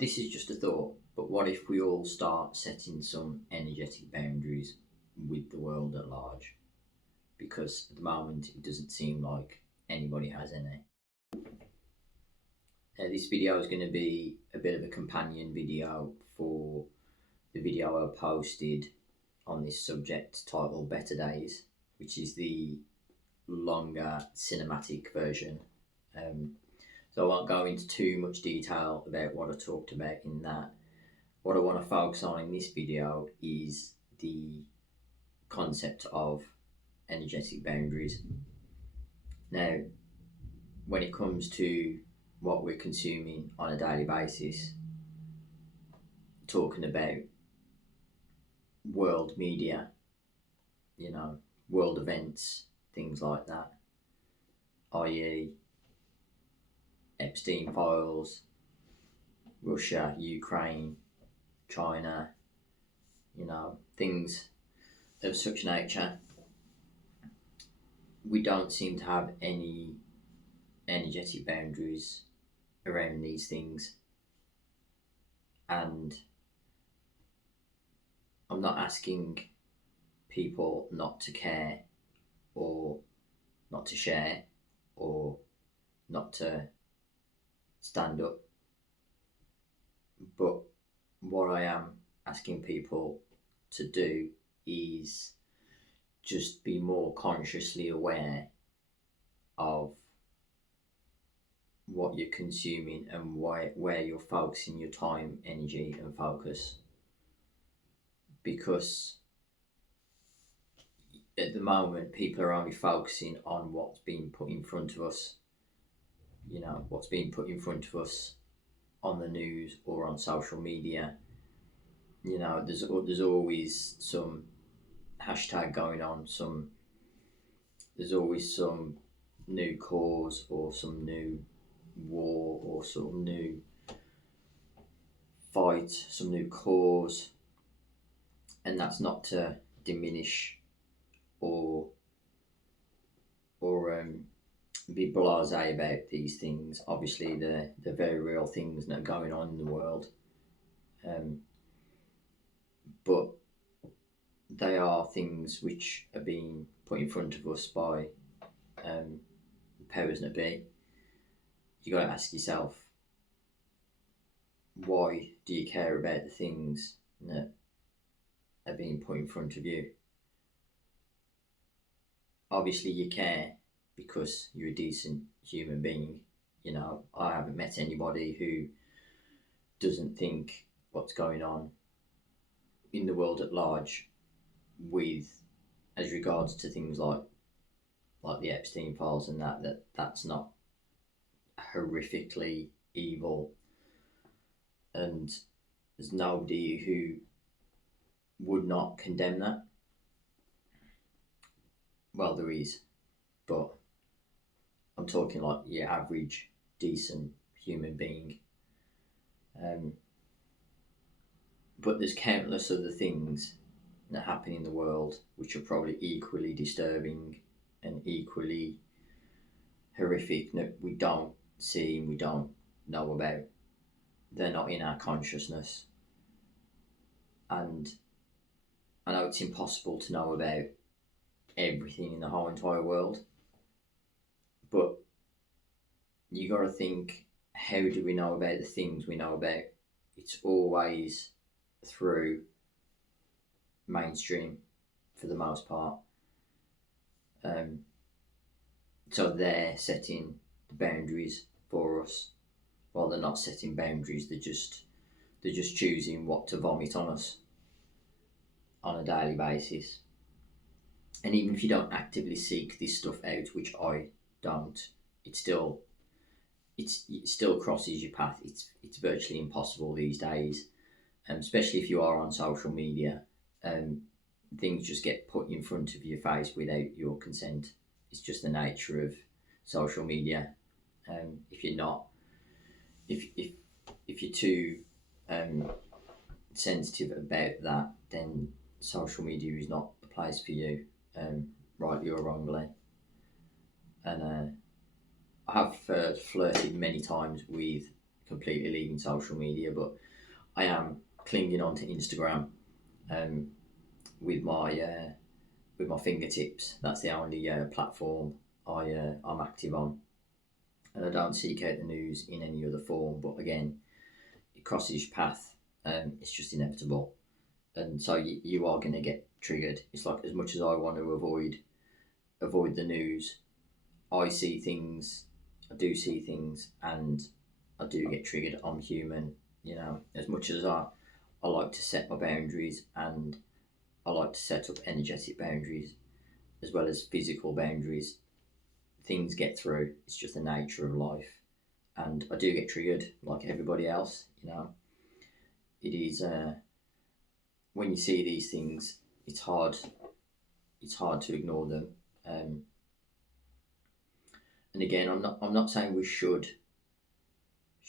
This is just a thought, but what if we all start setting some energetic boundaries with the world at large? Because at the moment it doesn't seem like anybody has any. This video is going to be a bit of a companion video for the video I posted on this subject titled Better Days, which is the longer cinematic version. So I won't go into too much detail about what I talked about in that. What I want to focus on in this video is the concept of energetic boundaries. Now, when it comes to what we're consuming on a daily basis, talking about world media, world events, things like that, i.e., Epstein files, Russia, Ukraine, China, things of such nature. We don't seem to have any energetic boundaries around these things. And I'm not asking people not to care or not to share or not to stand up. But what I am asking people to do is just be more consciously aware of what you're consuming and where you're focusing your time, energy and focus. Because at the moment people are only focusing on what's being put in front of us, what's being put in front of us on the news or on social media. There's always some hashtag going on, there's always some new cause or some new war or some new fight, some new cause. And that's not to diminish or be blasé about these things. Obviously they're very real things that are going on in the world, but they are things which are being put in front of us by powers that be. You got to ask yourself, why do you care about the things that are being put in front of you? Obviously you care because you're a decent human being. I haven't met anybody who doesn't think what's going on in the world at large as regards to things like the Epstein files and that's not horrifically evil, and there's nobody who would not condemn that. Well, there is, but I'm talking like your average decent human being. But there's countless other things that happen in the world which are probably equally disturbing and equally horrific that we don't see and we don't know about. They're not in our consciousness. And I know it's impossible to know about everything in the whole entire world, but you got to think, how do we know about the things we know about? It's always through mainstream for the most part. So they're setting the boundaries for us. Well, they're not setting boundaries, they're just choosing what to vomit on us on a daily basis. And even if you don't actively seek this stuff out, which I don't, it still crosses your path. It's virtually impossible these days, especially if you are on social media. Things just get put in front of your face without your consent. It's just the nature of social media. If you're too sensitive about that, then social media is not the place for you, rightly or wrongly. And I have flirted many times with completely leaving social media, but I am clinging on to Instagram um, with my fingertips. That's the only platform I'm active on, and I don't seek out the news in any other form. But again, it crosses your path, it's just inevitable, and so you are going to get triggered. It's like, as much as I want to avoid the news, I see things, I do see things, and I do get triggered. I'm human, As much as I like to set my boundaries, and I like to set up energetic boundaries as well as physical boundaries. Things get through. It's just the nature of life, and I do get triggered like everybody else. It is when you see these things, it's hard. It's hard to ignore them. Um, and again, I'm not saying we should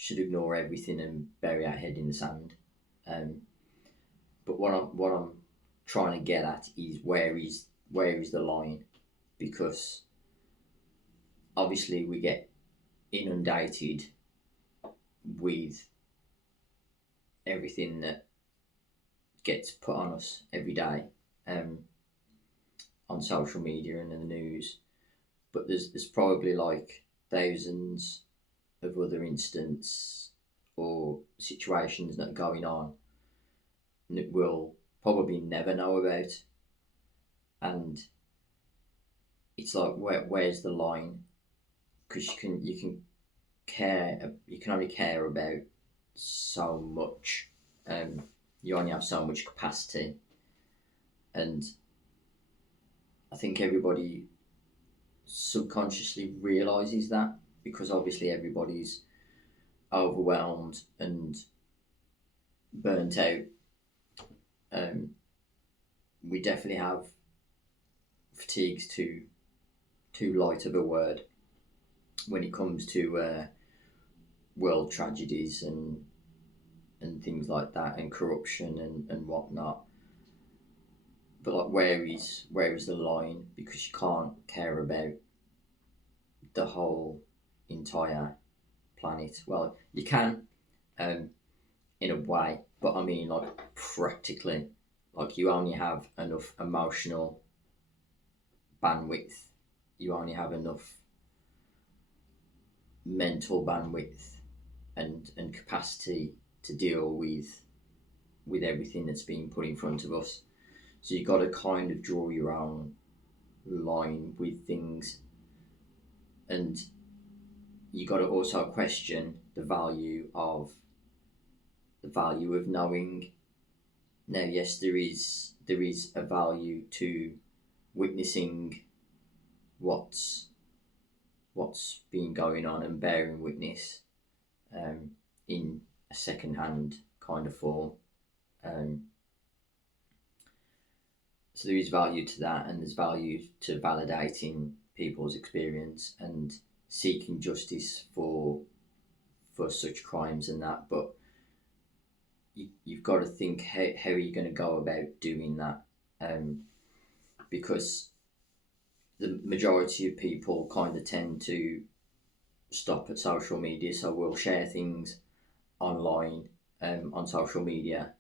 ignore everything and bury our head in the sand. Um, but what I'm trying to get at is where is the line, because obviously we get inundated with everything that gets put on us every day, um, on social media and in the news. But there's probably like thousands of other instances or situations that are going on that we'll probably never know about, and it's like, where's the line? Because you can only care about so much. You only have so much capacity, and I think everybody subconsciously realizes that, because obviously everybody's overwhelmed and burnt out. We definitely have fatigue's too light of a word when it comes to world tragedies and things like that, and corruption and whatnot. But like, where is the line? Because you can't care about the whole entire planet. Well, you can, um, in a way, but I mean, like, practically, like, you only have enough emotional bandwidth. You only have enough mental bandwidth and capacity to deal with everything that's being put in front of us. So you got to kind of draw your own line with things, and you got to also question the value of knowing. Now, yes, there is a value to witnessing what's been going on and bearing witness, in a second-hand kind of form. Um, so there is value to that, and there's value to validating people's experience and seeking justice for such crimes and that. But you've got to think, how are you going to go about doing that? Because the majority of people kind of tend to stop at social media, so we'll share things online, on social media,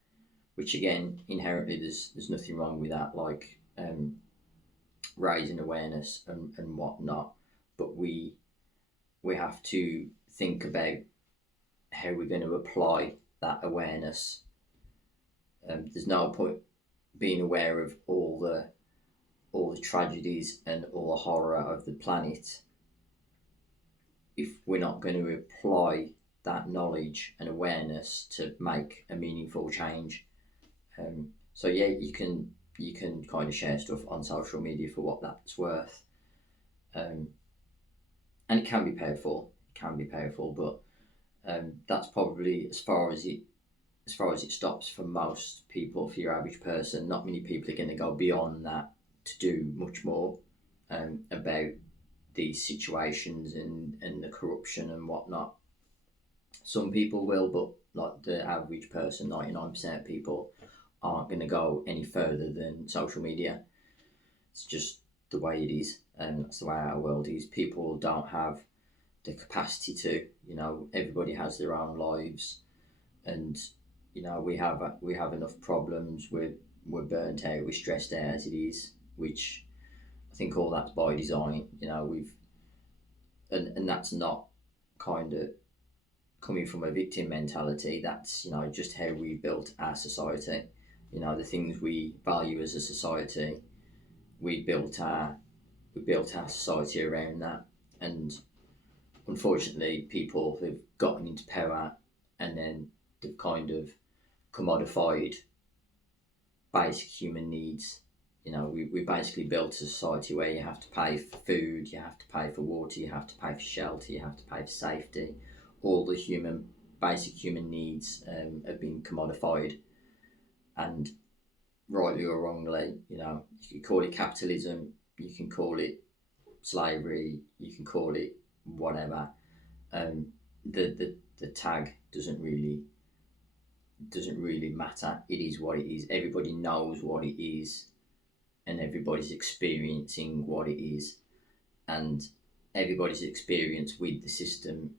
which again, inherently, there's nothing wrong with that, like, raising awareness and whatnot. But we have to think about how we're going to apply that awareness. There's no point being aware of all the tragedies and all the horror of the planet if we're not going to apply that knowledge and awareness to make a meaningful change. So yeah, you can kind of share stuff on social media for what that's worth, and it can be powerful. It can be powerful, but that's probably as far as it stops for most people. For your average person, not many people are going to go beyond that to do much more, about these situations and the corruption and whatnot. Some people will, but like the average person, 99% of people aren't going to go any further than social media. It's just the way it is, and that's the way our world is. People don't have the capacity to. Everybody has their own lives, and we have enough problems. We're burnt out, we're stressed out as it is, which I think all that's by design. We've and that's not kind of coming from a victim mentality. That's just how we built our society. The things we value as a society, we built our society around that. And unfortunately, people have gotten into power, and then they've kind of commodified basic human needs. We basically built a society where you have to pay for food, you have to pay for water, you have to pay for shelter, you have to pay for safety. All the basic human needs have been commodified, and rightly or wrongly, you can call it capitalism, you can call it slavery, you can call it whatever. Um, the tag doesn't really matter. It is what it is. Everybody knows what it is, and everybody's experiencing what it is, and everybody's experience with the system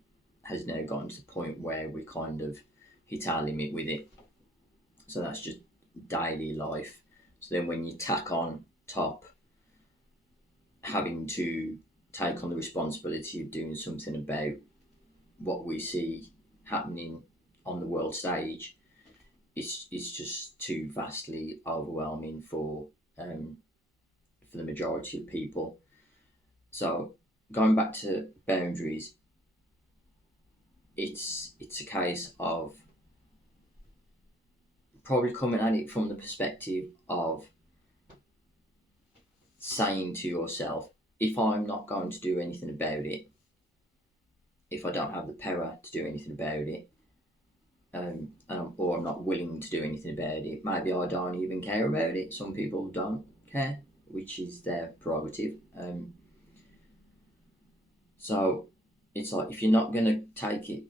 has now gotten to the point where we kind of hit our limit with it. So that's just daily life. So then when you tack on top having to take on the responsibility of doing something about what we see happening on the world stage, it's just too vastly overwhelming for the majority of people. So going back to boundaries, it's a case of probably coming at it from the perspective of saying to yourself, if I'm not going to do anything about it, if I don't have the power to do anything about it, or I'm not willing to do anything about it, maybe I don't even care about it. Some people don't care, which is their prerogative. So it's like, if you're not going to take it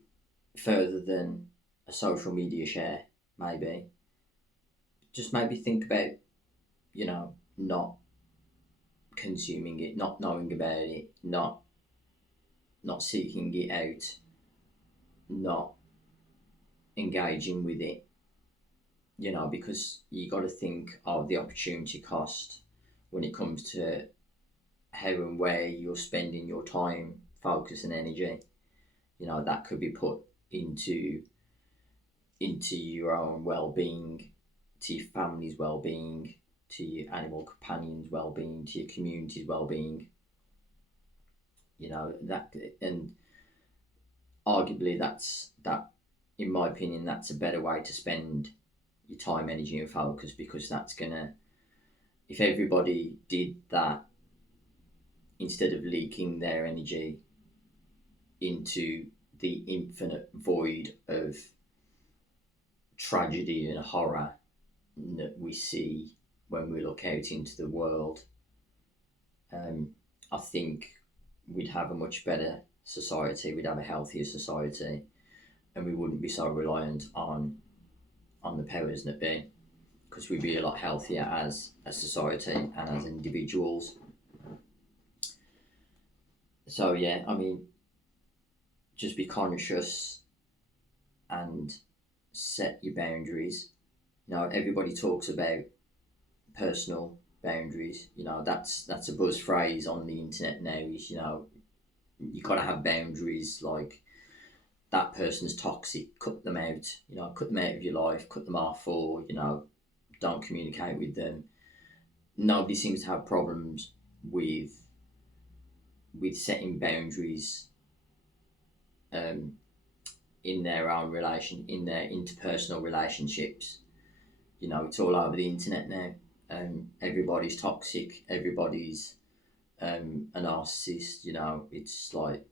further than a social media share, maybe just maybe think about, not consuming it, not knowing about it, not seeking it out, not engaging with it, because you got to think of the opportunity cost when it comes to how and where you're spending your time, focus, and energy. That could be put into your own well-being, to your family's well-being, to your animal companions' well-being, to your community's well-being. That, and arguably that, in my opinion, that's a better way to spend your time, energy, and focus, because that's gonna, if everybody did that, instead of leaking their energy into the infinite void of tragedy and horror that we see when we look out into the world, I think we'd have a much better society, we'd have a healthier society, and we wouldn't be so reliant on the powers that be, because we'd be a lot healthier as a society and as individuals. So yeah, I mean, just be conscious and set your boundaries. Everybody talks about personal boundaries. That's a buzz phrase on the internet now. Is you gotta have boundaries. Like, that person's toxic, cut them out. Cut them out of your life, cut them off, or don't communicate with them. Nobody seems to have problems with setting boundaries, in their own in their interpersonal relationships. It's all over the internet now. Everybody's toxic, everybody's a narcissist. It's like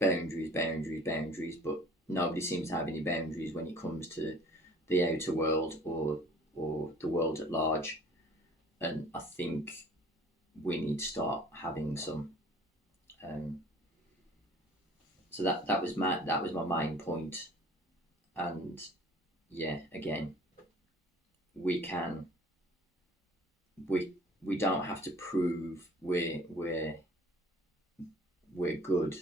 boundaries, boundaries, boundaries, but nobody seems to have any boundaries when it comes to the outer world, or the world at large. And I think we need to start having some. So that was my main point. And yeah, again, we can we don't have to prove we're good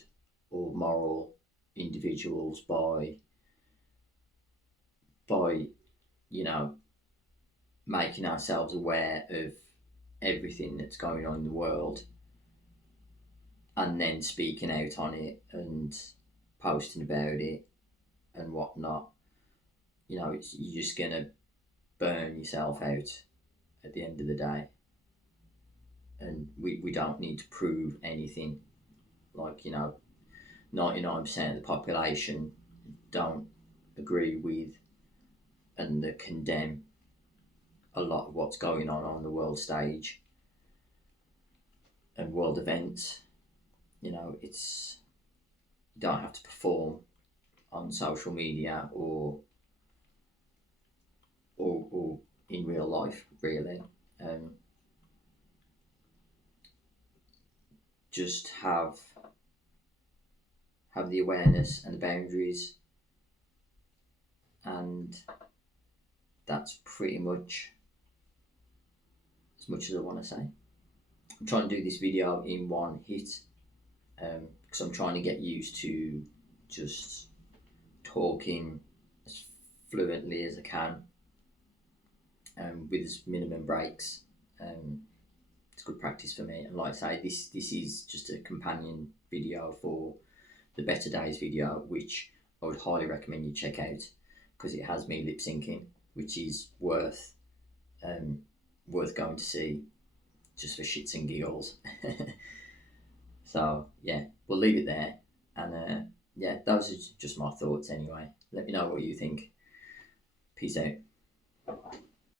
or moral individuals by you know making ourselves aware of everything that's going on in the world and then speaking out on it and posting about it and whatnot. You're just gonna burn yourself out at the end of the day. And we don't need to prove anything. 99% of the population don't agree with and they condemn a lot of what's going on the world stage and world events. It's you don't have to perform on social media or in real life, really. Just have the awareness and the boundaries, and that's pretty much as I want to say. I'm trying to do this video in one hit because I'm trying to get used to just talking as fluently as I can with as minimum breaks. It's good practice for me. And like I say, this is just a companion video for the Better Days video, which I would highly recommend you check out because it has me lip syncing, which is worth going to see just for shits and giggles. So yeah, we'll leave it there. And yeah, those are just my thoughts anyway. Let me know what you think. Peace out.